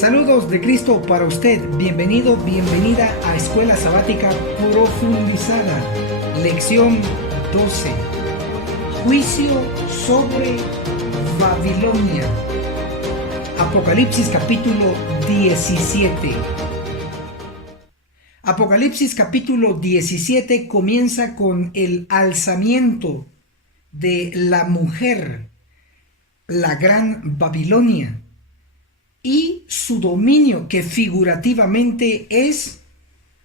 Saludos de Cristo para usted. Bienvenido, bienvenida a Escuela Sabática Profundizada. Lección 12. Juicio sobre Babilonia. Apocalipsis capítulo 17. Apocalipsis capítulo 17 comienza con el alzamiento de la mujer, la gran Babilonia, y su dominio, que figurativamente es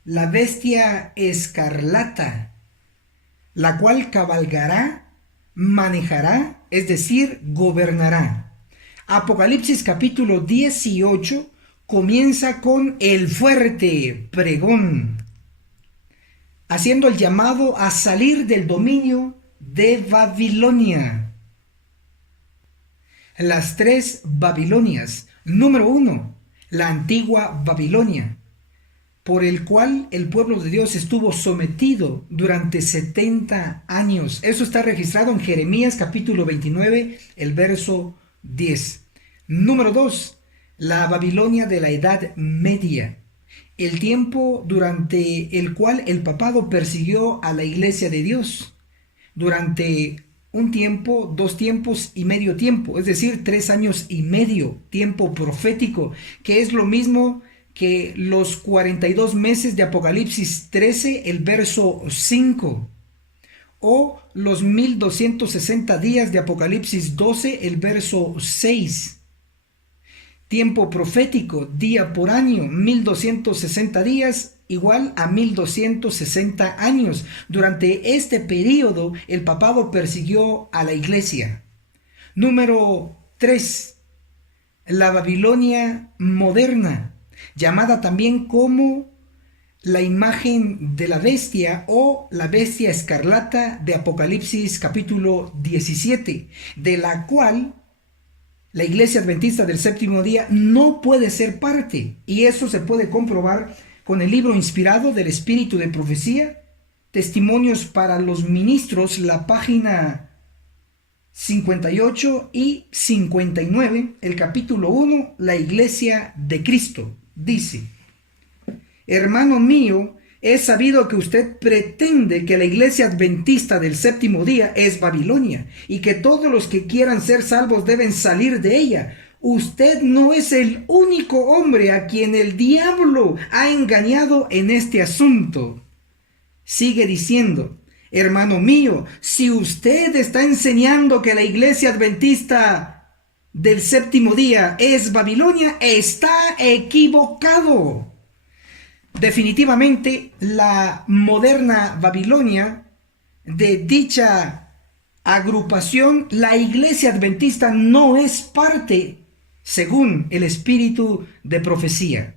la bestia escarlata, la cual cabalgará, manejará, es decir, gobernará. Apocalipsis capítulo 18 comienza con el fuerte pregón, haciendo el llamado a salir del dominio de Babilonia. Las tres Babilonias. Número 1, la antigua Babilonia, por el cual el pueblo de Dios estuvo sometido durante 70 años. Eso está registrado en Jeremías capítulo 29, el verso 10. Número 2, la Babilonia de la Edad Media, el tiempo durante el cual el papado persiguió a la iglesia de Dios durante un tiempo, 2 tiempos y medio tiempo, es decir, 3 años y medio, tiempo profético, que es lo mismo que los 42 meses de Apocalipsis 13, el verso 5, o los 1260 días de Apocalipsis 12, el verso 6. Tiempo profético, día por año, 1260 días igual a 1260 años. Durante este periodo el papado persiguió a la iglesia. Número 3, la Babilonia moderna, llamada también como la imagen de la bestia o la bestia escarlata de Apocalipsis capítulo 17, de la cual la Iglesia Adventista del Séptimo Día no puede ser parte, y eso se puede comprobar con el libro inspirado del Espíritu de Profecía, Testimonios para los Ministros, la página 58 y 59, el capítulo 1, la Iglesia de Cristo. Dice: hermano mío, he sabido que usted pretende que la iglesia adventista del séptimo día es Babilonia y que todos los que quieran ser salvos deben salir de ella. Usted no es el único hombre a quien el diablo ha engañado en este asunto. Sigue diciendo: hermano mío, si usted está enseñando que la iglesia adventista del séptimo día es Babilonia, está equivocado. Definitivamente, la moderna Babilonia, de dicha agrupación, la iglesia adventista no es parte, según el espíritu de profecía.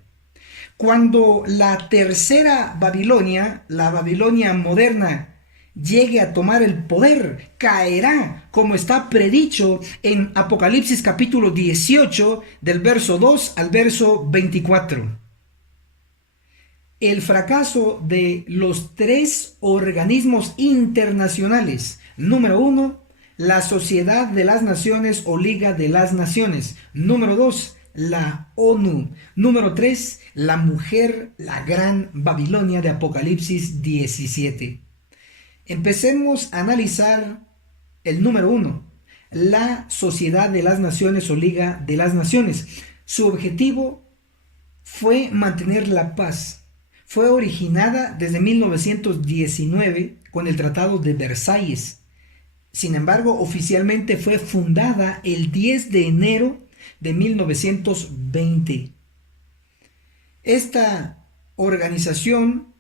Cuando la tercera Babilonia, la Babilonia moderna, llegue a tomar el poder, caerá, como está predicho en Apocalipsis capítulo 18, del verso 2 al verso 24. El fracaso de los 3 organismos internacionales. Número 1, la Sociedad de las Naciones o Liga de las Naciones. Número 2, la ONU. Número 3, la mujer, la gran Babilonia de Apocalipsis 17. Empecemos a analizar el número 1, la Sociedad de las Naciones o Liga de las Naciones. Su objetivo fue mantener la paz. Fue originada desde 1919 con el Tratado de Versalles. Sin embargo, oficialmente fue fundada el 10 de enero de 1920. Esta organización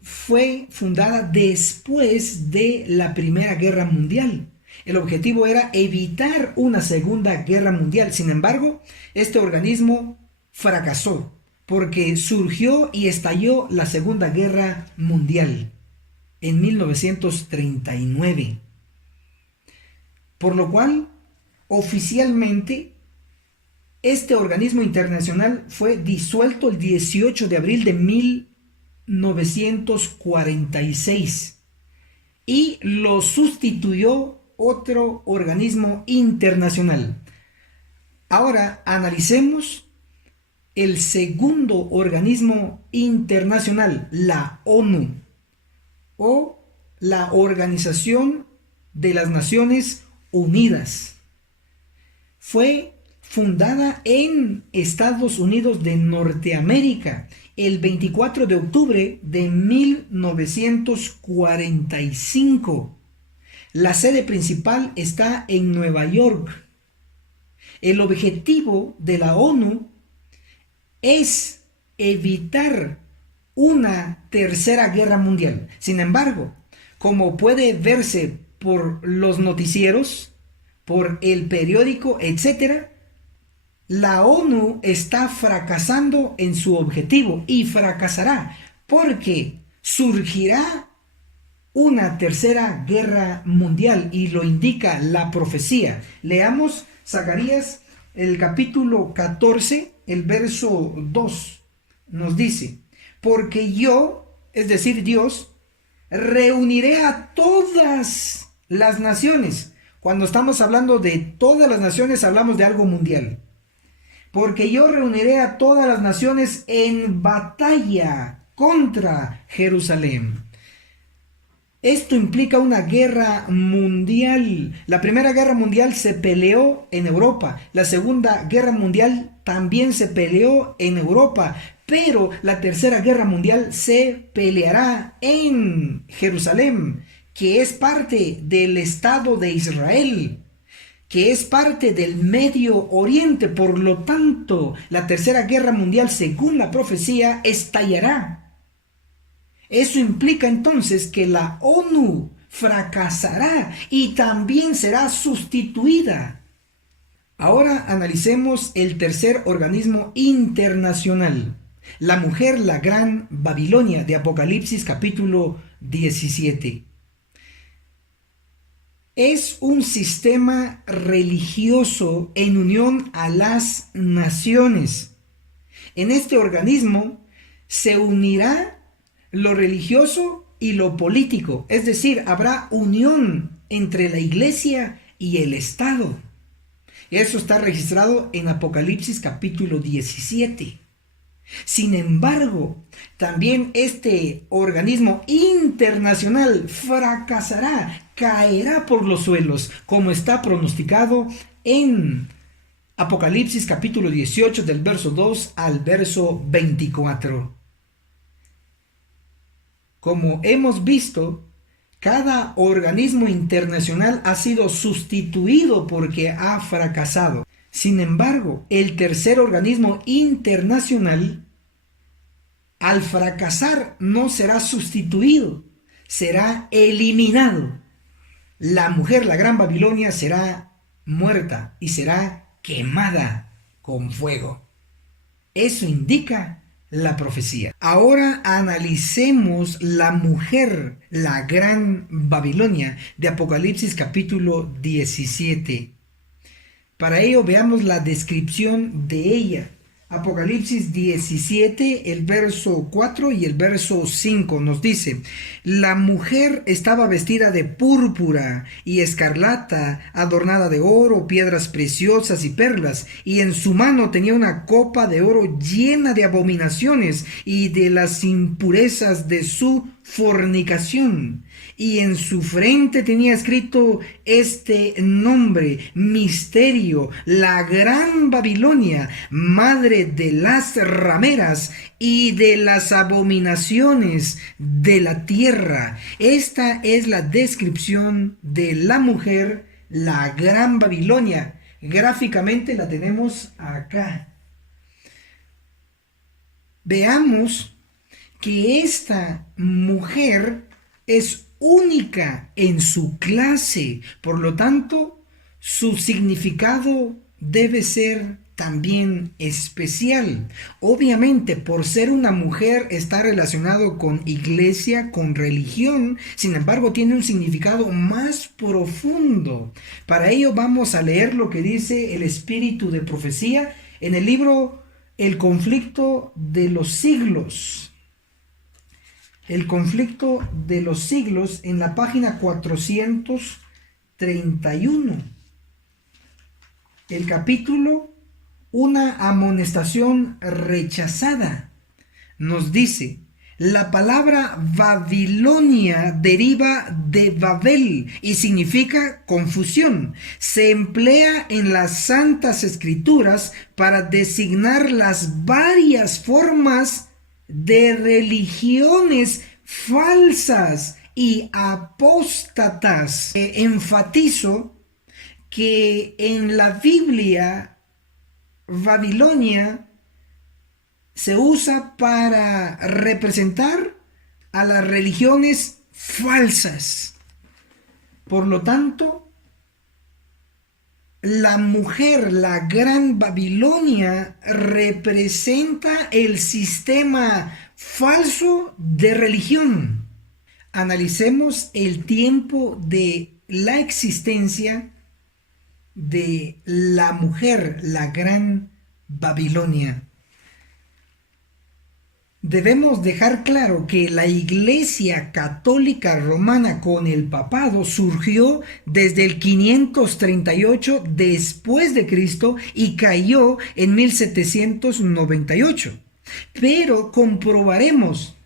fue fundada después de la Primera Guerra Mundial. El objetivo era evitar una Segunda Guerra Mundial. Sin embargo, este organismo fracasó, porque surgió y estalló la Segunda Guerra Mundial en 1939. Por lo cual, oficialmente, este organismo internacional fue disuelto el 18 de abril de 1946 y lo sustituyó otro organismo internacional. Ahora analicemos el segundo organismo internacional, la ONU, o la Organización de las Naciones Unidas. Fue fundada en Estados Unidos de Norteamérica el 24 de octubre de 1945. La sede principal está en Nueva York. El objetivo de la ONU es evitar una tercera guerra mundial. Sin embargo, como puede verse por los noticieros, por el periódico, etc., la ONU está fracasando en su objetivo y fracasará porque surgirá una tercera guerra mundial y lo indica la profecía. Leamos Zacarías, el capítulo 14, el verso 2. Nos dice: porque yo, es decir, Dios, reuniré a todas las naciones. Cuando estamos hablando de todas las naciones, hablamos de algo mundial. Porque yo reuniré a todas las naciones en batalla contra Jerusalén. Esto implica una guerra mundial. La Primera Guerra Mundial se peleó en Europa. La Segunda Guerra Mundial también se peleó en Europa. Pero la Tercera Guerra Mundial se peleará en Jerusalén, que es parte del Estado de Israel, que es parte del Medio Oriente. Por lo tanto, la Tercera Guerra Mundial, según la profecía, estallará. Eso implica entonces que la ONU fracasará y también será sustituida. Ahora analicemos el tercer organismo internacional, la mujer, la gran Babilonia, de Apocalipsis capítulo 17. Es un sistema religioso en unión a las naciones. En este organismo se unirá lo religioso y lo político, es decir, habrá unión entre la iglesia y el Estado. Eso está registrado en Apocalipsis capítulo 17. Sin embargo, también este organismo internacional fracasará, caerá por los suelos, como está pronosticado en Apocalipsis capítulo 18 del verso 2 al verso 24. Como hemos visto, cada organismo internacional ha sido sustituido porque ha fracasado. Sin embargo, el tercer organismo internacional, al fracasar, no será sustituido, será eliminado. La mujer, la gran Babilonia, será muerta y será quemada con fuego. Eso indica la profecía. Ahora analicemos la mujer, la gran Babilonia, de Apocalipsis capítulo 17. Para ello veamos la descripción de ella. Apocalipsis 17, el verso 4 y el verso 5 nos dice: la mujer estaba vestida de púrpura y escarlata, adornada de oro, piedras preciosas y perlas, y en su mano tenía una copa de oro llena de abominaciones y de las impurezas de su fornicación. Y en su frente tenía escrito este nombre: Misterio, la gran Babilonia, madre de las rameras y de las abominaciones de la tierra. Esta es la descripción de la mujer, la gran Babilonia. Gráficamente la tenemos acá. Veamos que esta mujer es única en su clase, por lo tanto, su significado debe ser también especial. Obviamente, por ser una mujer, está relacionado con iglesia, con religión. Sin embargo, tiene un significado más profundo. Para ello vamos a leer lo que dice el espíritu de profecía en el libro El conflicto de los siglos. El conflicto de los siglos, en la página 431. El capítulo una amonestación rechazada. Nos dice: la palabra Babilonia deriva de Babel y significa confusión. Se emplea en las Santas Escrituras para designar las varias formas de religiones falsas y apóstatas. Enfatizo que en la Biblia Babilonia se usa para representar a las religiones falsas. Por lo tanto, la mujer, la gran Babilonia, representa el sistema falso de religión. Analicemos el tiempo de la existencia de la mujer, la gran Babilonia. Debemos dejar claro que la Iglesia Católica Romana con el papado surgió desde el 538 después de Cristo y cayó en 1798. Pero comprobaremos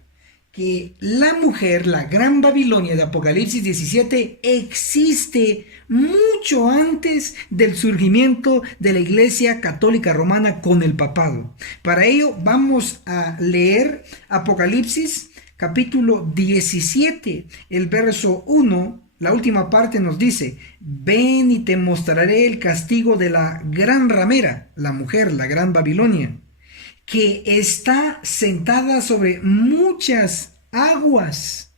que la mujer, la gran Babilonia de Apocalipsis 17, existe mucho antes del surgimiento de la Iglesia Católica Romana con el papado. Para ello vamos a leer Apocalipsis capítulo 17, el verso 1. La última parte nos dice: ven y te mostraré el castigo de la gran ramera, la mujer, la gran Babilonia, que está sentada sobre muchas aguas,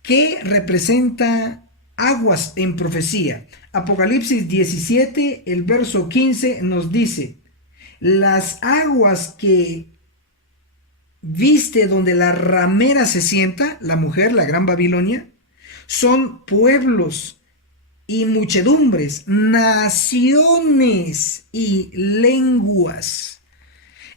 que representa aguas en profecía. Apocalipsis 17, el verso 15 nos dice: las aguas que viste donde la ramera se sienta, la mujer, la gran Babilonia, son pueblos y muchedumbres, naciones y lenguas.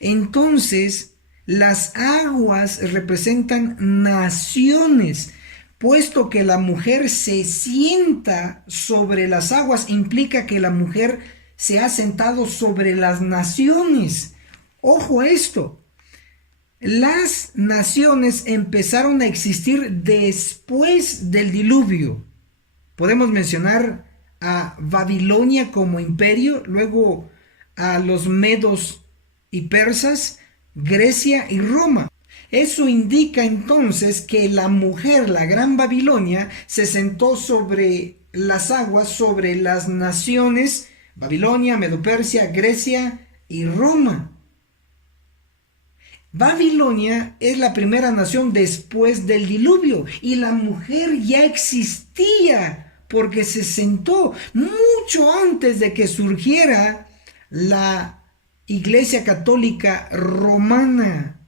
Entonces, las aguas representan naciones, puesto que la mujer se sienta sobre las aguas, implica que la mujer se ha sentado sobre las naciones. Ojo a esto. Las naciones empezaron a existir después del diluvio. Podemos mencionar a Babilonia como imperio, luego a los medos y persas, Grecia y Roma. Eso indica entonces que la mujer, la gran Babilonia, se sentó sobre las aguas, sobre las naciones, Babilonia, Medo-Persia, Grecia y Roma. Babilonia es la primera nación después del diluvio y la mujer ya existía porque se sentó mucho antes de que surgiera la Iglesia Católica Romana.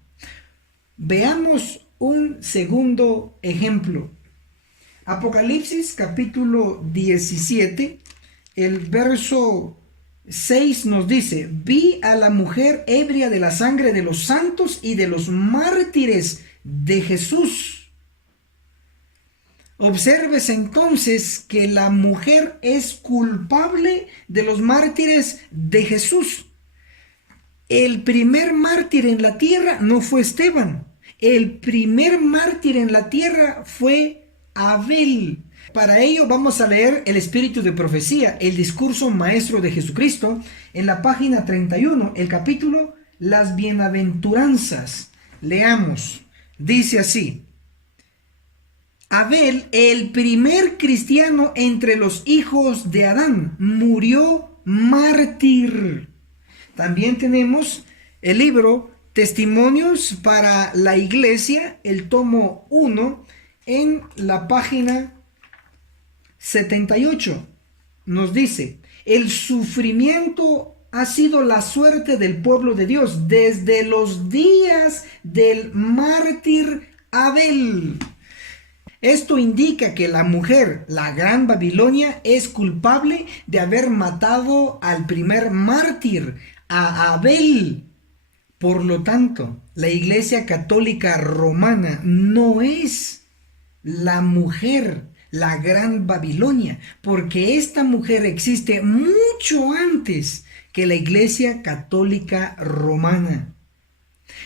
Veamos un segundo ejemplo. Apocalipsis capítulo 17, el verso 6 nos dice: vi a la mujer ebria de la sangre de los santos y de los mártires de Jesús. Observes entonces que la mujer es culpable de los mártires de Jesús. El primer mártir en la tierra no fue Esteban. El primer mártir en la tierra fue Abel. Para ello vamos a leer el Espíritu de Profecía, el discurso maestro de Jesucristo, en la página 31, el capítulo Las Bienaventuranzas. Leamos. Dice así: Abel, el primer cristiano entre los hijos de Adán, murió mártir. También tenemos el libro Testimonios para la Iglesia, el tomo 1, en la página 78. Nos dice: el sufrimiento ha sido la suerte del pueblo de Dios desde los días del mártir Abel. Esto indica que la mujer, la gran Babilonia, es culpable de haber matado al primer mártir, a Abel. Por lo tanto, la Iglesia Católica Romana no es la mujer, la Gran Babilonia, porque esta mujer existe mucho antes que la Iglesia Católica Romana.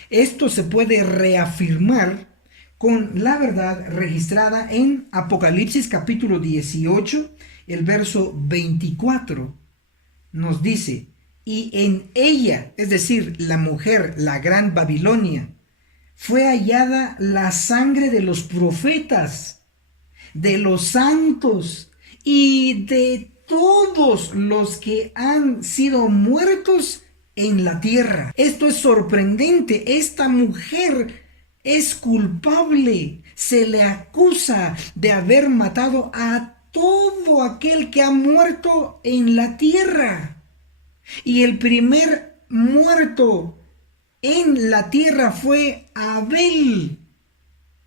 Esto se puede reafirmar con la verdad registrada en Apocalipsis capítulo 18, el verso 24. Nos dice: y en ella, es decir, la mujer, la Gran Babilonia, fue hallada la sangre de los profetas, de los santos y de todos los que han sido muertos en la tierra. Esto es sorprendente. Esta mujer es culpable. Se le acusa de haber matado a todo aquel que ha muerto en la tierra. Y el primer muerto en la tierra fue Abel.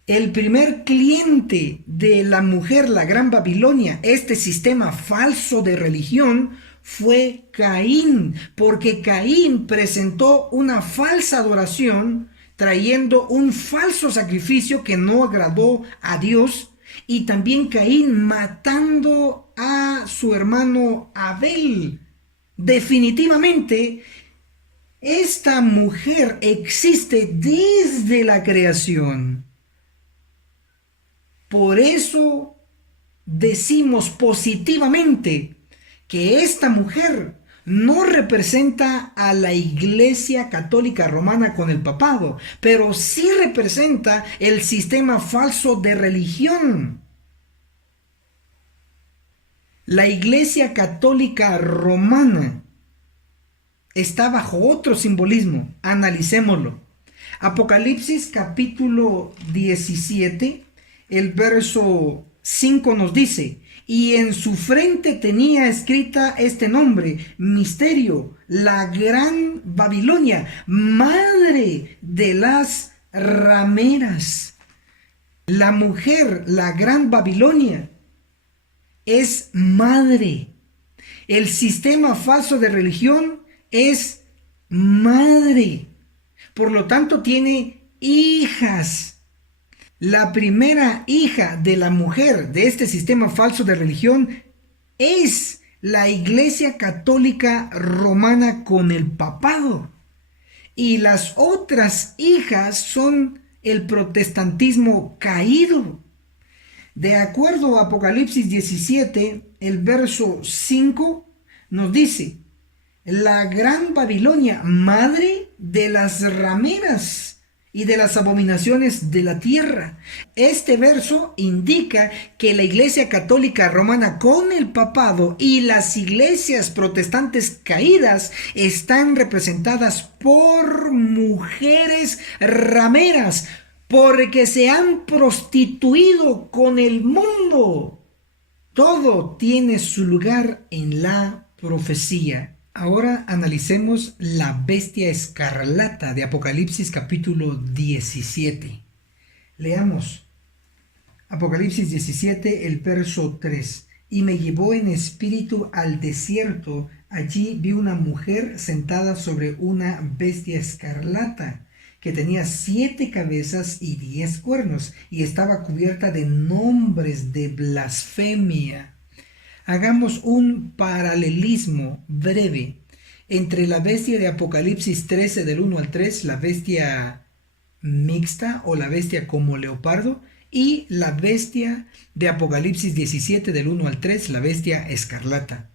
El primer cliente de la mujer, la Gran Babilonia, este sistema falso de religión, fue Caín, porque Caín presentó una falsa adoración, trayendo un falso sacrificio que no agradó a Dios, y también Caín matando a su hermano Abel. Definitivamente, esta mujer existe desde la creación. Por eso decimos positivamente que esta mujer no representa a la Iglesia Católica Romana con el papado, pero sí representa el sistema falso de religión. La Iglesia Católica Romana está bajo otro simbolismo. Analicémoslo. Apocalipsis capítulo 17, el verso 5 nos dice: y en su frente tenía escrita este nombre: Misterio, la Gran Babilonia, madre de las rameras. La mujer, la Gran Babilonia, es madre. El sistema falso de religión es madre. Por lo tanto, tiene hijas. La primera hija de la mujer de este sistema falso de religión es la Iglesia Católica Romana con el papado. Y las otras hijas son el protestantismo caído. De acuerdo a Apocalipsis 17, el verso 5 nos dice: la Gran Babilonia, madre de las rameras y de las abominaciones de la tierra. Este verso indica que la Iglesia Católica Romana con el papado y las iglesias protestantes caídas están representadas por mujeres rameras, porque se han prostituido con el mundo. Todo tiene su lugar en la profecía. Ahora analicemos la bestia escarlata de Apocalipsis capítulo 17. Leamos Apocalipsis 17, el verso 3. Y me llevó en espíritu al desierto. Allí vi una mujer sentada sobre una bestia escarlata, que tenía 7 cabezas y 10 cuernos, y estaba cubierta de nombres de blasfemia. Hagamos un paralelismo breve entre la bestia de Apocalipsis 13 del 1 al 3, la bestia mixta o la bestia como leopardo, y la bestia de Apocalipsis 17 del 1 al 3, la bestia escarlata.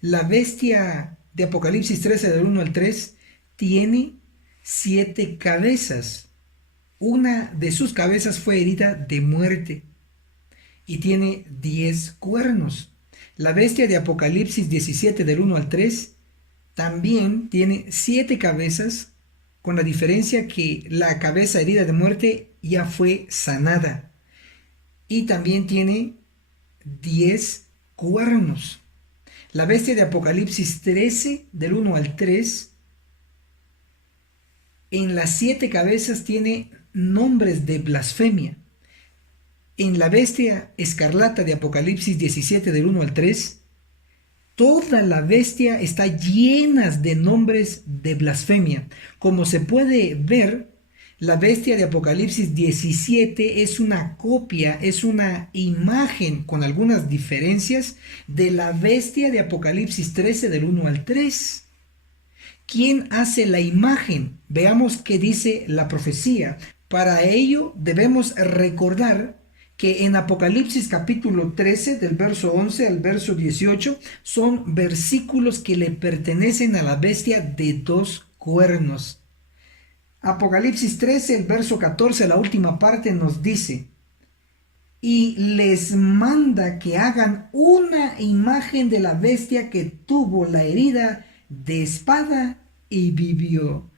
La bestia de Apocalipsis 13 del 1 al 3 tiene 7 cabezas. Una de sus cabezas fue herida de muerte y tiene 10 cuernos. La bestia de Apocalipsis 17 del 1 al 3 también tiene 7 cabezas, con la diferencia que la cabeza herida de muerte ya fue sanada, y también tiene 10 cuernos. La bestia de Apocalipsis 13 del 1 al 3 en las 7 cabezas tiene nombres de blasfemia. En la bestia escarlata de Apocalipsis 17 del 1 al 3, toda la bestia está llena de nombres de blasfemia. Como se puede ver, La bestia de Apocalipsis 17 es una copia, es una imagen con algunas diferencias de la bestia de Apocalipsis 13 del 1 al 3. ¿Quién hace la imagen? Veamos qué dice la profecía. Para ello debemos recordar que en Apocalipsis capítulo 13 del verso 11 al verso 18 son versículos que le pertenecen a la bestia de dos cuernos. Apocalipsis 13, el verso 14, la última parte nos dice: y les manda que hagan una imagen de la bestia que tuvo la herida de espada y vivió.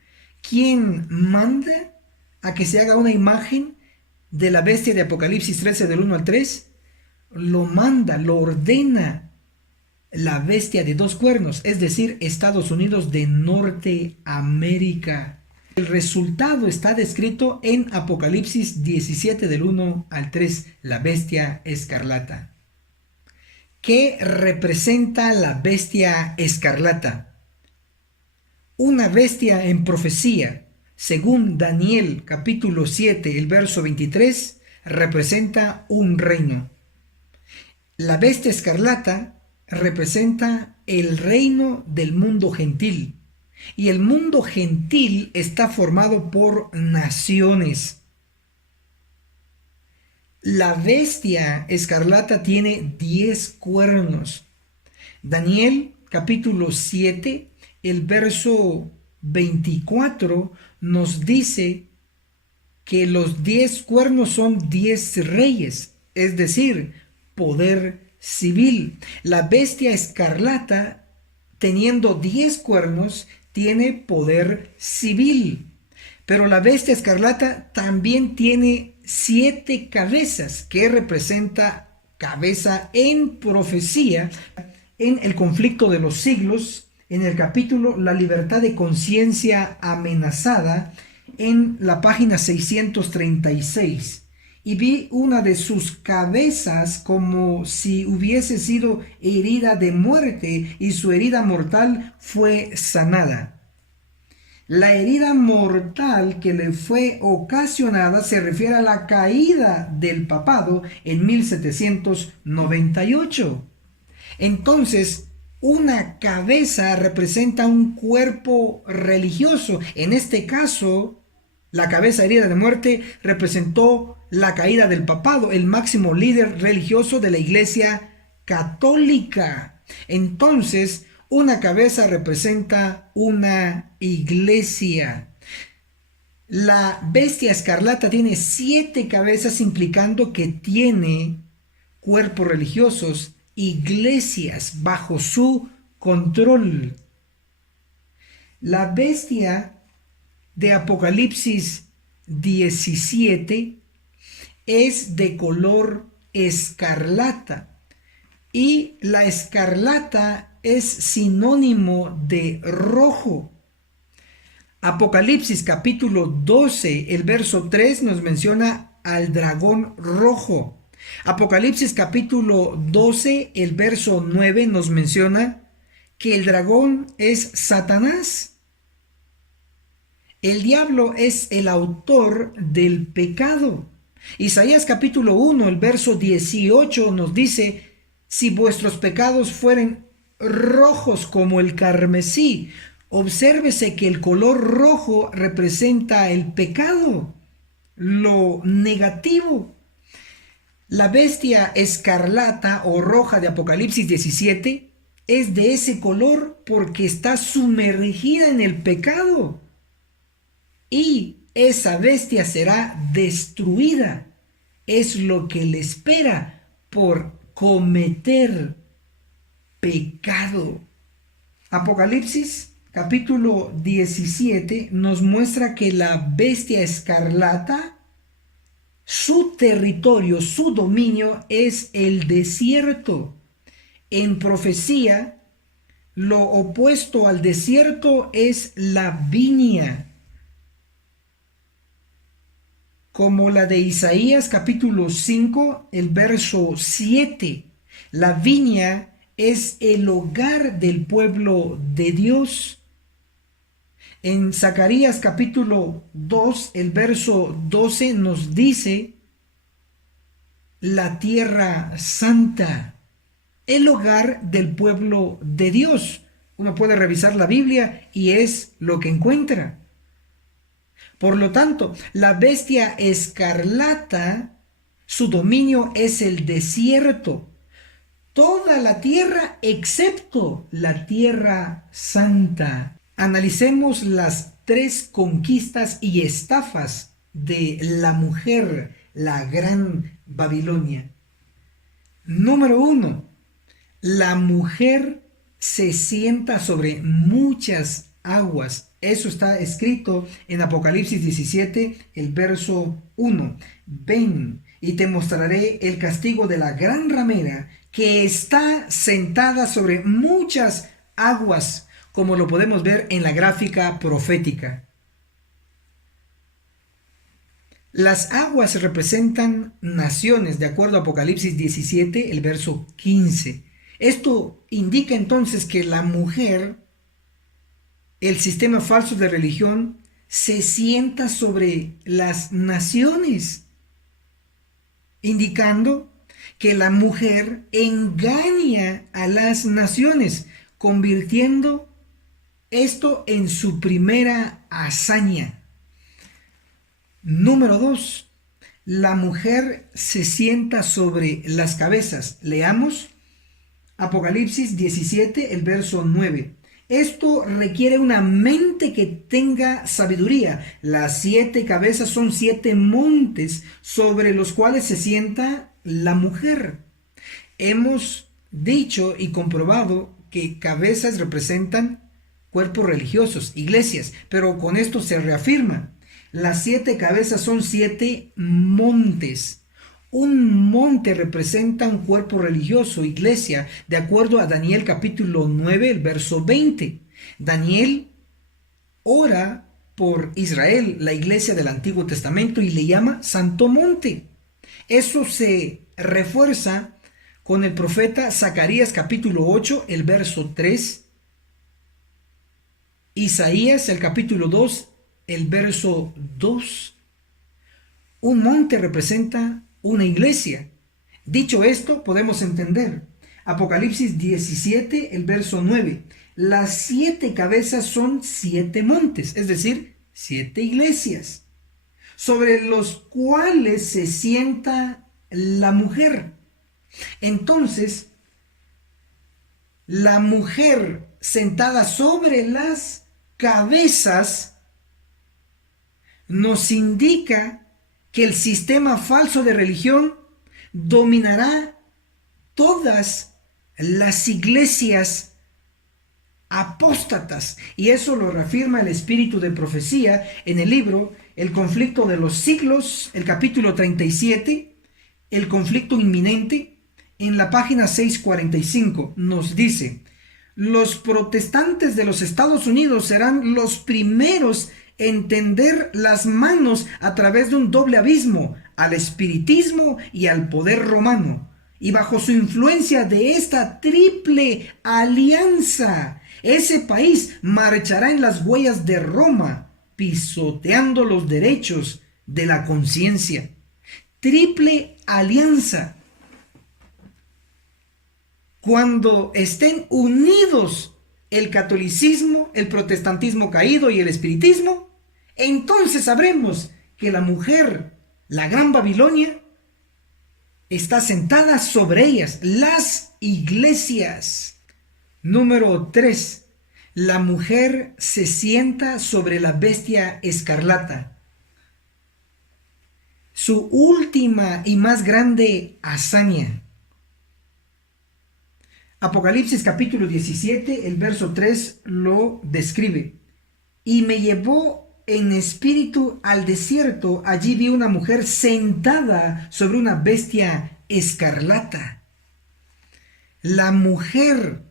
¿Quién manda a que se haga una imagen de la bestia de Apocalipsis 13 del 1 al 3? Lo manda, lo ordena la bestia de dos cuernos, es decir, Estados Unidos de Norteamérica. El resultado está descrito en Apocalipsis 17 del 1 al 3, la bestia escarlata. ¿Qué representa la bestia escarlata? Una bestia en profecía, según Daniel capítulo 7, el verso 23, representa un reino. La bestia escarlata representa el reino del mundo gentil. Y el mundo gentil está formado por naciones. La bestia escarlata tiene 10 cuernos. Daniel capítulo 7, el verso 24 nos dice que los 10 cuernos son 10 reyes, es decir, poder civil. La bestia escarlata, teniendo 10 cuernos, tiene poder civil. Pero la bestia escarlata también tiene 7 cabezas, que representa cabeza en profecía, en el conflicto de los siglos, en el capítulo La libertad de conciencia amenazada, en la página 636. Y vi una de sus cabezas como si hubiese sido herida de muerte, y su herida mortal fue sanada. La herida mortal que le fue ocasionada se refiere a la caída del papado en 1798. Entonces, una cabeza representa un cuerpo religioso. En este caso, la cabeza herida de muerte representó la caída del papado, el máximo líder religioso de la Iglesia Católica. Entonces, una cabeza representa una iglesia. La bestia escarlata tiene 7 cabezas, implicando que tiene cuerpos religiosos, iglesias bajo su control. La bestia de Apocalipsis 17 es de color escarlata, y la escarlata es sinónimo de rojo. Apocalipsis capítulo 12, el verso 3 nos menciona al dragón rojo. Apocalipsis capítulo 12, el verso 9 nos menciona que el dragón es Satanás. El diablo es el autor del pecado. Isaías capítulo 1, el verso 18 nos dice: si vuestros pecados fueren rojos como el carmesí. Obsérvese que el color rojo representa el pecado, lo negativo. La bestia escarlata o roja de Apocalipsis 17 es de ese color porque está sumergida en el pecado. Y esa bestia será destruida. Es lo que le espera por cometer pecado. Apocalipsis capítulo 17 nos muestra que la bestia escarlata, su territorio, su dominio es el desierto. En profecía, lo opuesto al desierto es la viña, como la de Isaías capítulo 5, el verso 7. La viña es el hogar del pueblo de Dios. En Zacarías capítulo 2, el verso 12 nos dice la tierra santa, el hogar del pueblo de Dios. Uno puede revisar la Biblia y es lo que encuentra. Por lo tanto, la bestia escarlata, su dominio es el desierto, toda la tierra excepto la tierra santa. Analicemos las tres conquistas y estafas de la mujer, la gran Babilonia. Número 1. La mujer se sienta sobre muchas aguas. Eso está escrito en Apocalipsis 17, el verso 1. Ven y te mostraré el castigo de la gran ramera que está sentada sobre muchas aguas, como lo podemos ver en la gráfica profética. Las aguas representan naciones, de acuerdo a Apocalipsis 17, el verso 15. Esto indica entonces que la mujer, el sistema falso de religión, se sienta sobre las naciones, indicando que la mujer engaña a las naciones, convirtiendo esto en su primera hazaña. Número 2. La mujer se sienta sobre las cabezas. Leamos Apocalipsis 17, el verso 9. Esto requiere una mente que tenga sabiduría. Las 7 cabezas son 7 montes sobre los cuales se sienta la mujer. Hemos dicho y comprobado que cabezas representan cuerpos religiosos, iglesias, pero con esto se reafirma. Las 7 cabezas son 7 montes. Un monte representa un cuerpo religioso, iglesia, de acuerdo a Daniel capítulo 9, el verso 20. Daniel ora por Israel, la iglesia del Antiguo Testamento, y le llama Santo Monte. Eso se refuerza con el profeta Zacarías capítulo 8, el verso 3. Isaías, el capítulo 2, el verso 2. Un monte representa una iglesia. Dicho esto, podemos entender Apocalipsis 17, el verso 9. Las 7 cabezas son 7 montes, es decir, 7 iglesias, sobre los cuales se sienta la mujer. Entonces, la mujer sentada sobre las cabezas nos indica que el sistema falso de religión dominará todas las iglesias apóstatas, y eso lo reafirma el espíritu de profecía en el libro El conflicto de los siglos, el capítulo 37, el conflicto inminente. En la página 645 nos dice: los protestantes de los Estados Unidos serán los primeros en tender las manos a través de un doble abismo al espiritismo y al poder romano, y bajo su influencia de esta triple alianza, ese país marchará en las huellas de Roma, pisoteando los derechos de la conciencia. Triple alianza. Cuando estén unidos el catolicismo, el protestantismo caído y el espiritismo, entonces sabremos que la mujer, la gran Babilonia, está sentada sobre ellas, las iglesias. Número 3. La mujer se sienta sobre la bestia escarlata. Su última y más grande hazaña. Apocalipsis capítulo 17, el verso 3 lo describe. Y me llevó en espíritu al desierto, allí vi una mujer sentada sobre una bestia escarlata. La mujer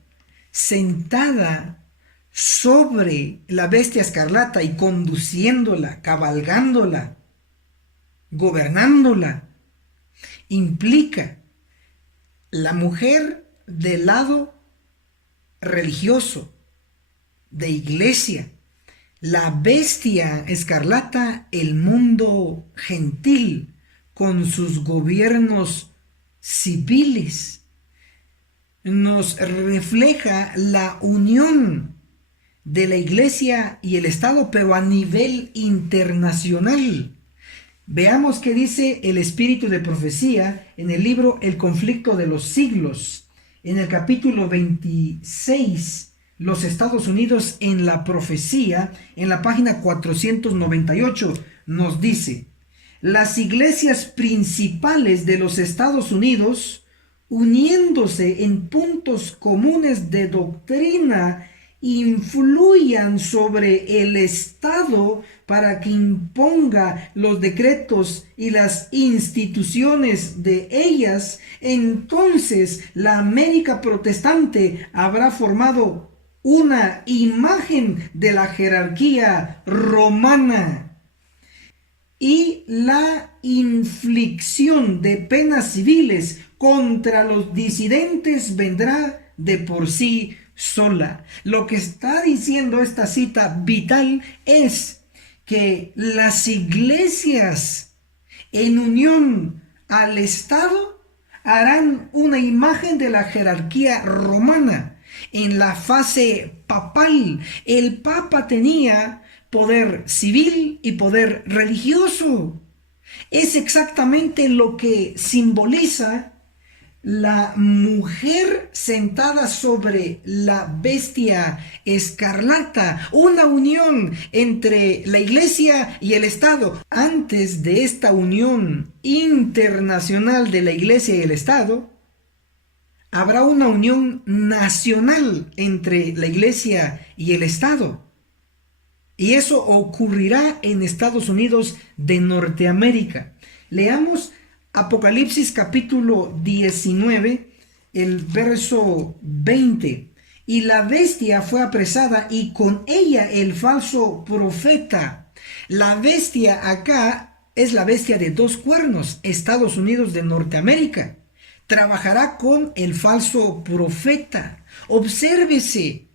sentada sobre la bestia escarlata y conduciéndola, cabalgándola, gobernándola, implica la mujer del lado religioso, de iglesia, La bestia escarlata, el mundo gentil, con sus gobiernos civiles, nos refleja la unión de la Iglesia y el Estado, pero a nivel internacional. Veamos qué dice el espíritu de profecía en el libro El conflicto de los siglos, en el capítulo 26, los Estados Unidos en la profecía, en la página 498, nos dice: las iglesias principales de los Estados Unidos, uniéndose en puntos comunes de doctrina, influyan sobre el Estado para que imponga los decretos y las instituciones de ellas. Entonces la América protestante habrá formado una imagen de la jerarquía romana, y la inflicción de penas civiles contra los disidentes vendrá de por sí sola. Lo que está diciendo esta cita vital es que las iglesias en unión al Estado harán una imagen de la jerarquía romana. En la fase papal, el Papa tenía poder civil y poder religioso. Es exactamente lo que simboliza la mujer sentada sobre la bestia escarlata, una unión entre la Iglesia y el Estado. Antes de esta unión internacional de la Iglesia y el Estado, habrá una unión nacional entre la Iglesia y el Estado. Y eso ocurrirá en Estados Unidos de Norteamérica. Leamos Apocalipsis capítulo 19, el verso 20. Y la bestia fue apresada y con ella el falso profeta. La bestia acá es la bestia de dos cuernos, Estados Unidos de Norteamérica. Trabajará con el falso profeta. Obsérvese,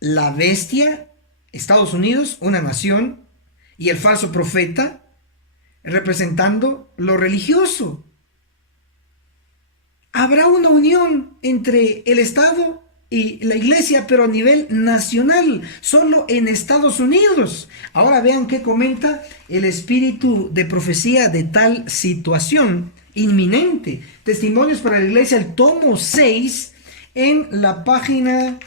la bestia, Estados Unidos, una nación, y el falso profeta representando lo religioso. Habrá una unión entre el Estado y la Iglesia, pero a nivel nacional, solo en Estados Unidos. Ahora vean qué comenta el espíritu de profecía de tal situación inminente. Testimonios para la Iglesia, el tomo 6, en la página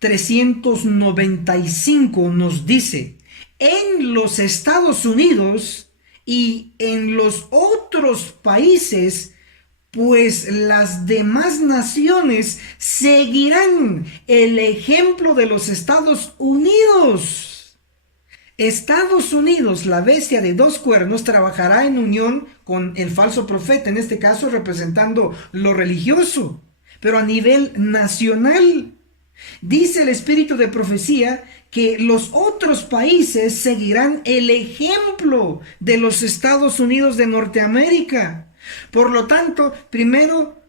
395 nos dice: en los Estados Unidos y en los otros países, pues las demás naciones seguirán el ejemplo de los Estados Unidos. Estados Unidos, la bestia de dos cuernos, trabajará en unión con el falso profeta, en este caso representando lo religioso, pero a nivel nacional. Dice el espíritu de profecía que los otros países seguirán el ejemplo de los Estados Unidos de Norteamérica. Por lo tanto, primero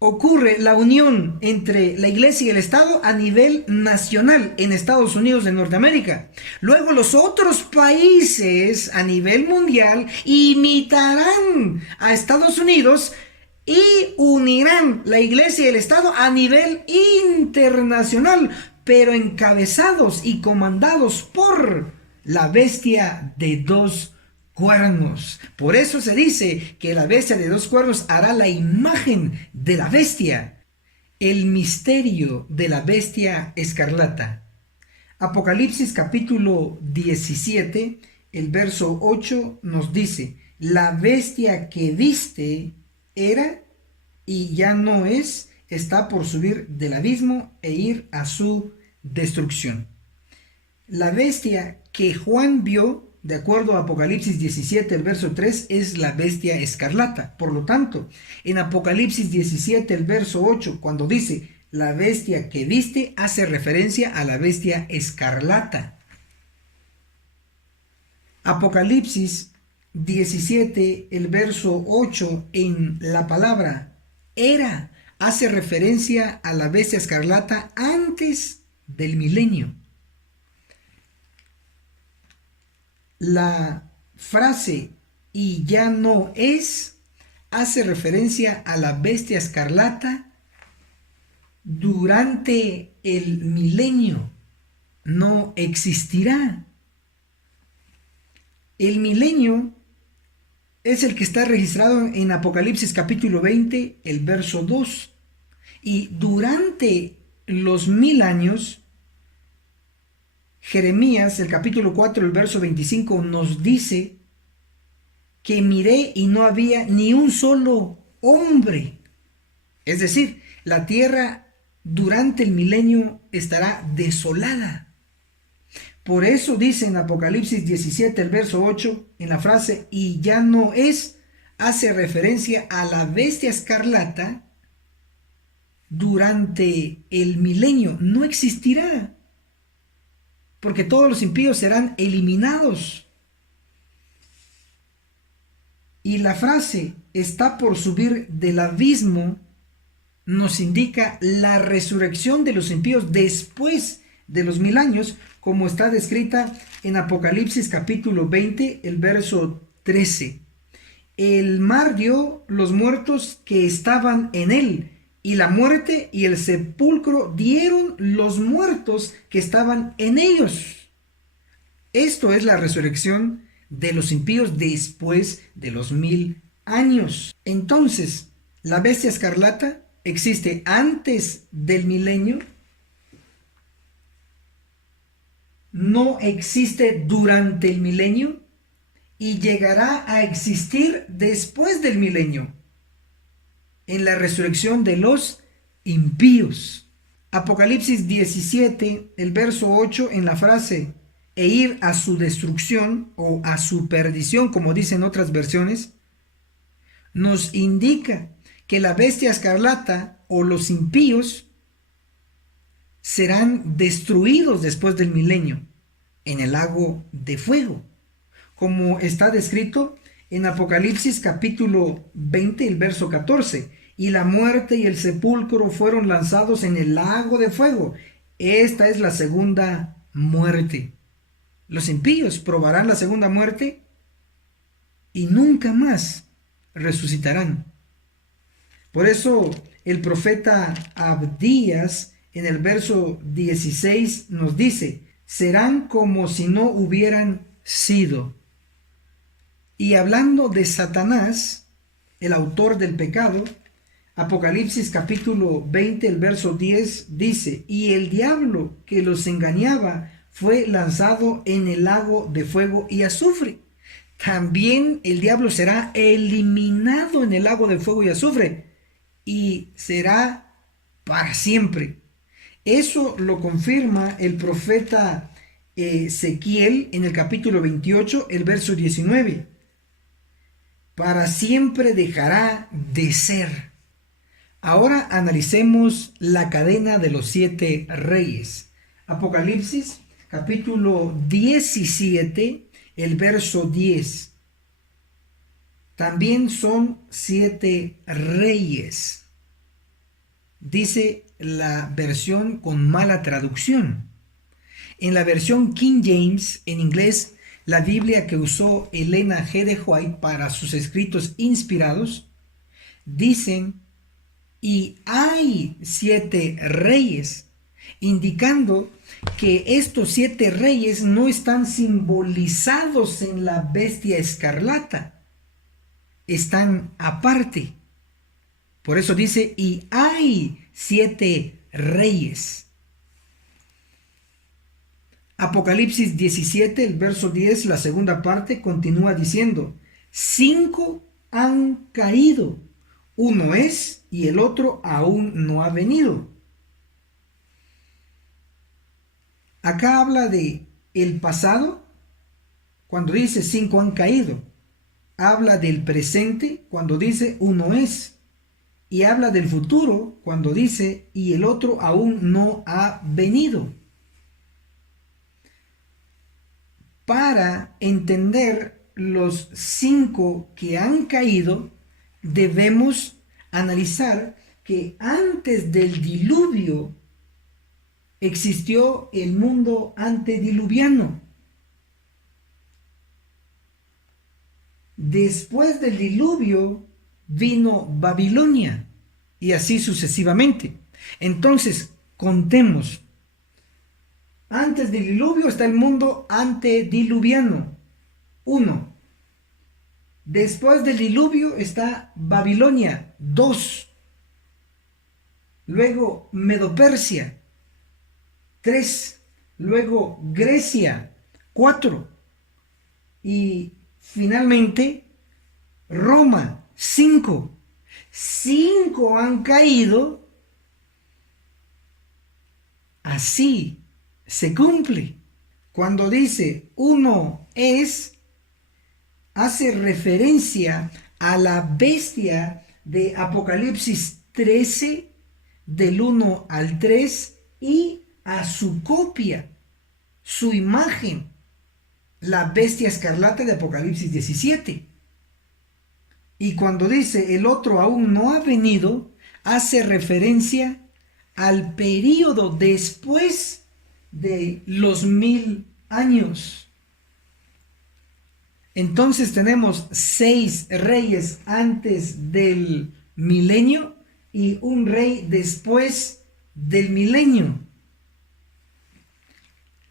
ocurre la unión entre la Iglesia y el Estado a nivel nacional en Estados Unidos de Norteamérica. Luego los otros países a nivel mundial imitarán a Estados Unidos y unirán la Iglesia y el Estado a nivel internacional, pero encabezados y comandados por la bestia de dos cuernos. Por eso se dice que la bestia de dos cuernos hará la imagen de la bestia. El misterio de la bestia escarlata. Apocalipsis capítulo 17, el verso 8 nos dice: la bestia que viste era y ya no es, está por subir del abismo e ir a su destrucción. La bestia que Juan vio, de acuerdo a Apocalipsis 17, el verso 3, es la bestia escarlata. Por lo tanto, en Apocalipsis 17, el verso 8, cuando dice la bestia que viste, hace referencia a la bestia escarlata. Apocalipsis 17, el verso 8, en la palabra era, hace referencia a la bestia escarlata antes del milenio. La frase "y ya no es" hace referencia a la bestia escarlata durante el milenio. No existirá. El milenio es el que está registrado en Apocalipsis capítulo 20, el verso 2. Y durante los 1000 años, Jeremías, el capítulo 4, el verso 25, nos dice que miré y no había ni un solo hombre. Es decir, la tierra durante el milenio estará desolada. Por eso dice en Apocalipsis 17, el verso 8, en la frase "y ya no es", hace referencia a la bestia escarlata durante el milenio. No existirá, porque todos los impíos serán eliminados. Y la frase "está por subir del abismo" nos indica la resurrección de los impíos después de los 1000 años, como está descrita en Apocalipsis capítulo 20, el verso 13. El mar dio los muertos que estaban en él, y la muerte y el sepulcro dieron los muertos que estaban en ellos. Esto es la resurrección de los impíos después de los 1000 años. Entonces, la bestia escarlata existe antes del milenio, no existe durante el milenio y llegará a existir después del milenio, en la resurrección de los impíos. Apocalipsis 17, el verso 8, en la frase "e ir a su destrucción" o a su perdición, como dicen otras versiones, nos indica que la bestia escarlata o los impíos serán destruidos después del milenio en el lago de fuego, como está descrito en Apocalipsis capítulo 20, el verso 14. "Y la muerte y el sepulcro fueron lanzados en el lago de fuego". Esta es la segunda muerte. Los impíos probarán la segunda muerte y nunca más resucitarán. Por eso el profeta Abdías en el verso 16 nos dice: "serán como si no hubieran sido". Y hablando de Satanás, el autor del pecado, Apocalipsis capítulo 20, el verso 10 dice: "y el diablo que los engañaba fue lanzado en el lago de fuego y azufre". También el diablo será eliminado en el lago de fuego y azufre y será para siempre. Eso lo confirma el profeta Ezequiel en el capítulo 28, el verso 19. "Para siempre dejará de ser". Ahora analicemos la cadena de los 7 reyes. Apocalipsis capítulo 17, el verso 10. También son 7 reyes, dice la versión con mala traducción. En la versión King James, en inglés, la Biblia que usó Elena G. de White para sus escritos inspirados, dicen: "y hay 7 reyes", indicando que estos 7 reyes no están simbolizados en la bestia escarlata, están aparte. Por eso dice: "y hay 7 reyes". Apocalipsis 17, el verso 10, la segunda parte, continúa diciendo: "5 han caído, uno es y el otro aún no ha venido". Acá habla de el pasado cuando dice 5 han caído. Habla del presente cuando dice uno es. Y habla del futuro cuando dice y el otro aún no ha venido. Para entender los 5 que han caído, debemos analizar que antes del diluvio existió el mundo antediluviano. Después del diluvio vino Babilonia y así sucesivamente. Entonces, contemos. Antes del diluvio está el mundo antediluviano. 1. Después del diluvio está Babilonia. 2. Luego Medo-Persia. 3. Luego Grecia. 4. Y finalmente Roma. 5. 5 han caído. Así se cumple. Cuando dice uno es, hace referencia a la bestia de Apocalipsis 13, del 1 al 3, y a su copia, su imagen, la bestia escarlata de Apocalipsis 17. Y cuando dice el otro aún no ha venido, hace referencia al período después de los 1000 años. Entonces tenemos 6 reyes antes del milenio y un rey después del milenio.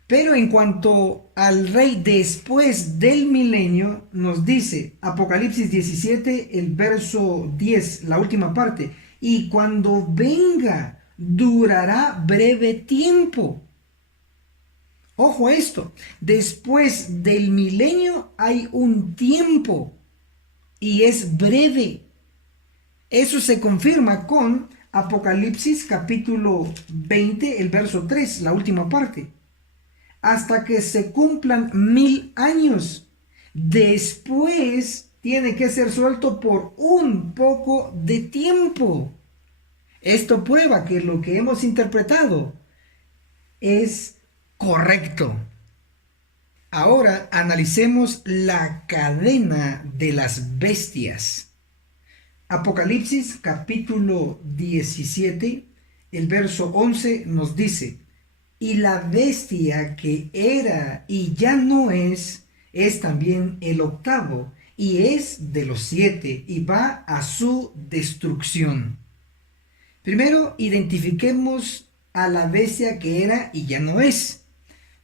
Pero en cuanto al rey después del milenio, nos dice Apocalipsis 17, el verso 10, la última parte, y cuando venga durará breve tiempo. Ojo a esto, después del milenio hay un tiempo y es breve. Eso se confirma con Apocalipsis capítulo 20, el verso 3, la última parte. Hasta que se cumplan 1000 años. Después tiene que ser suelto por un poco de tiempo. Esto prueba que lo que hemos interpretado es correcto. Ahora analicemos la cadena de las bestias. Apocalipsis capítulo 17, el verso 11 nos dice: y la bestia que era y ya no es también el octavo, y es de los 7, y va a su destrucción. Primero, identifiquemos a la bestia que era y ya no es.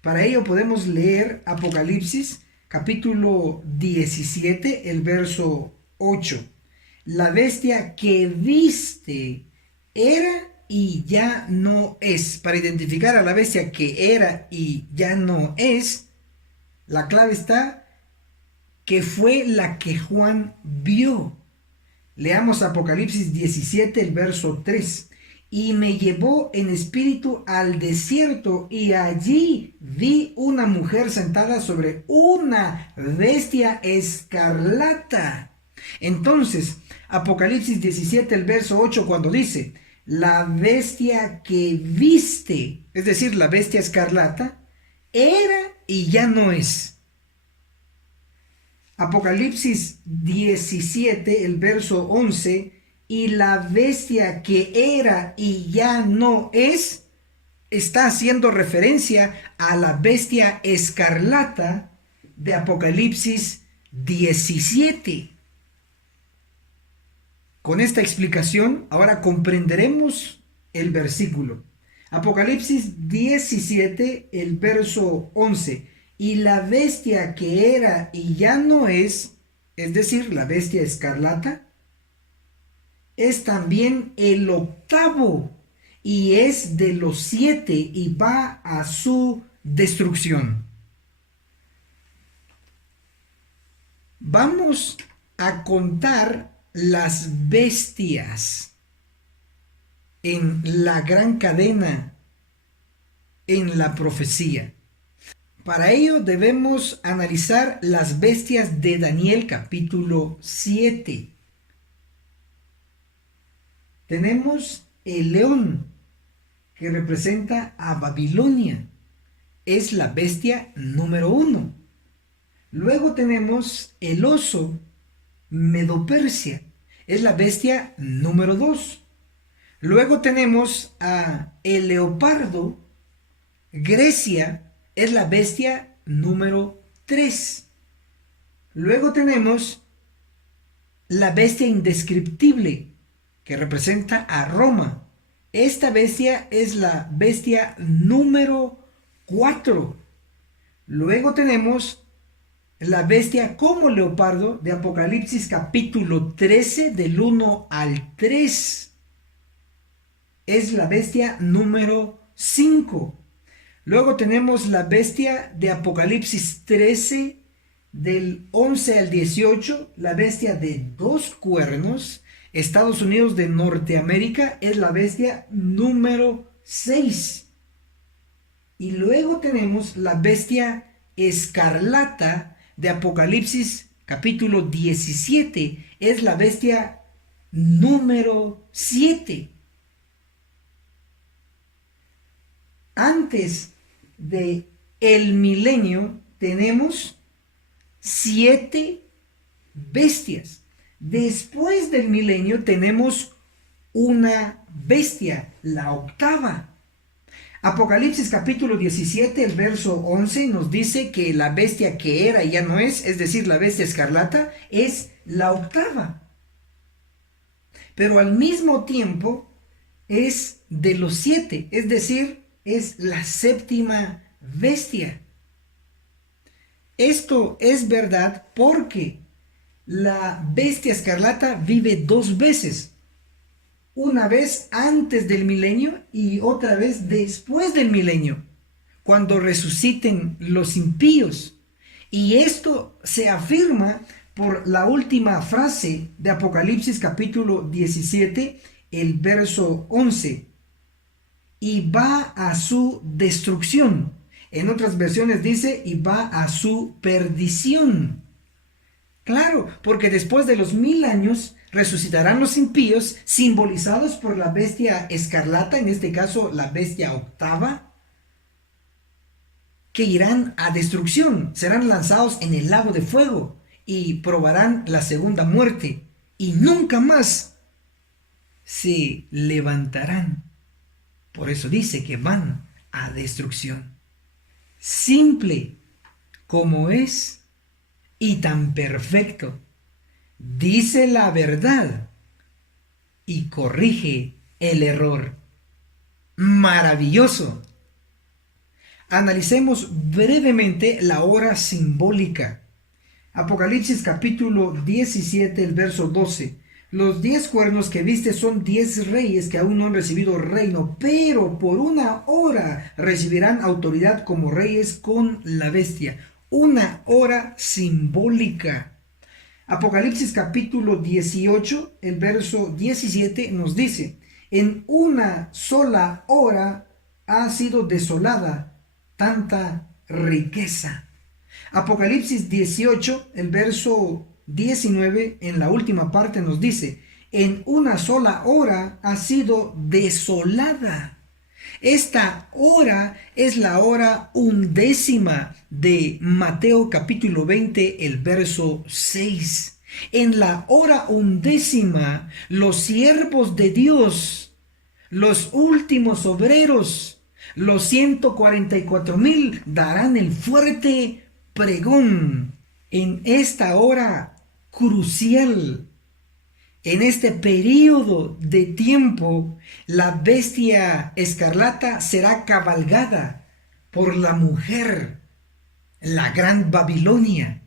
Para ello podemos leer Apocalipsis capítulo 17, el verso 8. La bestia que viste era y ya no es. Para identificar a la bestia que era y ya no es, la clave está que fue la que Juan vio. Leamos Apocalipsis 17, el verso 3. Y me llevó en espíritu al desierto, y allí vi una mujer sentada sobre una bestia escarlata. Entonces, Apocalipsis 17, el verso 8, cuando dice: la bestia que viste, es decir, la bestia escarlata, era y ya no es. Apocalipsis 17, el verso 11, y la bestia que era y ya no es, está haciendo referencia a la bestia escarlata de Apocalipsis 17. Con esta explicación, ahora comprenderemos el versículo. Apocalipsis 17, el verso 11. Y la bestia que era y ya no es decir, la bestia escarlata, es también el octavo y es de los 7 y va a su destrucción. Vamos a contar las bestias en la gran cadena, en la profecía. Para ello debemos analizar las bestias de Daniel capítulo 7. Tenemos el león, que representa a Babilonia. Es la bestia número 1. Luego tenemos el oso, Medo-Persia. Es la bestia número 2. Luego tenemos a el leopardo, Grecia es la bestia número 3. Luego tenemos la bestia indescriptible, que representa a Roma. Esta bestia es la bestia número 4. Luego tenemos la bestia como leopardo de Apocalipsis capítulo 13 del 1 al 3. Es la bestia número 5. Luego tenemos la bestia de Apocalipsis 13 del 11 al 18, la bestia de 2 cuernos. Estados Unidos de Norteamérica es la bestia número 6. Y luego tenemos la bestia escarlata de Apocalipsis capítulo 17, es la bestia número 7. Antes de el milenio tenemos 7 bestias. Después del milenio tenemos una bestia, la octava. Apocalipsis capítulo 17, el verso 11 nos dice que la bestia que era y ya no es decir, la bestia escarlata, es la octava. Pero al mismo tiempo es de los 7, es decir, es la séptima bestia. Esto es verdad porque la bestia escarlata vive 2 veces. Una vez antes del milenio y otra vez después del milenio, cuando resuciten los impíos. Y esto se afirma por la última frase de Apocalipsis capítulo 17, el verso 11. Y va a su destrucción. En otras versiones dice, y va a su perdición. Claro, porque después de los 1000 años resucitarán los impíos, simbolizados por la bestia escarlata, en este caso la bestia octava, que irán a destrucción, serán lanzados en el lago de fuego y probarán la segunda muerte y nunca más se levantarán. Por eso dice que van a destrucción. Simple como es y tan perfecto. Dice la verdad y corrige el error. Maravilloso. Analicemos brevemente la hora simbólica. Apocalipsis capítulo 17, el verso 12. Los 10 cuernos que viste son 10 reyes que aún no han recibido reino, pero por una hora recibirán autoridad como reyes con la bestia. Una hora simbólica. Apocalipsis capítulo 18, el verso 17 nos dice, en una sola hora ha sido desolada tanta riqueza. Apocalipsis 18, el verso 19, en la última parte nos dice, en una sola hora ha sido desolada. Esta hora es la hora 1ª de Mateo capítulo 20, el verso 6. En la hora 1ª, los siervos de Dios, los últimos obreros, los 144,000 darán el fuerte pregón. En esta hora crucial, en este periodo de tiempo, la bestia escarlata será cabalgada por la mujer, la gran Babilonia,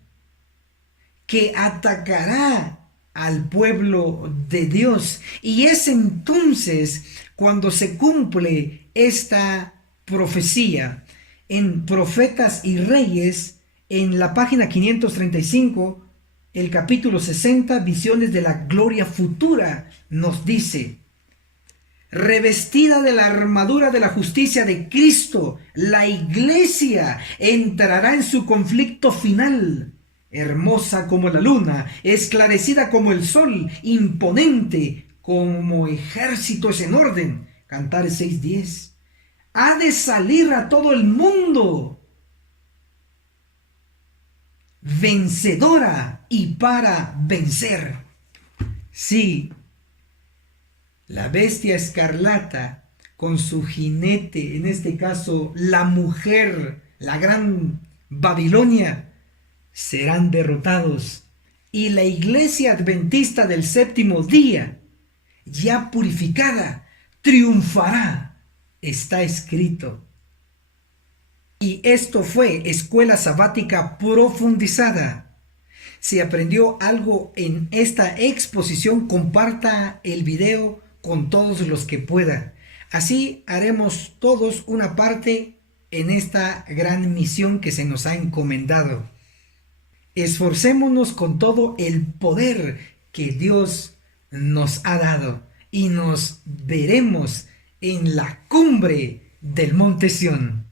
que atacará al pueblo de Dios. Y es entonces cuando se cumple esta profecía en Profetas y Reyes, en la página 535, el capítulo 60, visiones de la gloria futura, nos dice, revestida de la armadura de la justicia de Cristo, la iglesia entrará en su conflicto final, hermosa como la luna, esclarecida como el sol, imponente como ejércitos en orden. Cantares 6:10. Ha de salir a todo el mundo vencedora y para vencer. Sí, la bestia escarlata con su jinete, en este caso la mujer, la gran Babilonia, serán derrotados. Y la iglesia adventista del séptimo día, ya purificada, triunfará. Está escrito. Y esto fue escuela sabática profundizada. Si aprendió algo en esta exposición, comparta el video con todos los que pueda. Así haremos todos una parte en esta gran misión que se nos ha encomendado. Esforcémonos con todo el poder que Dios nos ha dado y nos veremos en la cumbre del Monte Sión.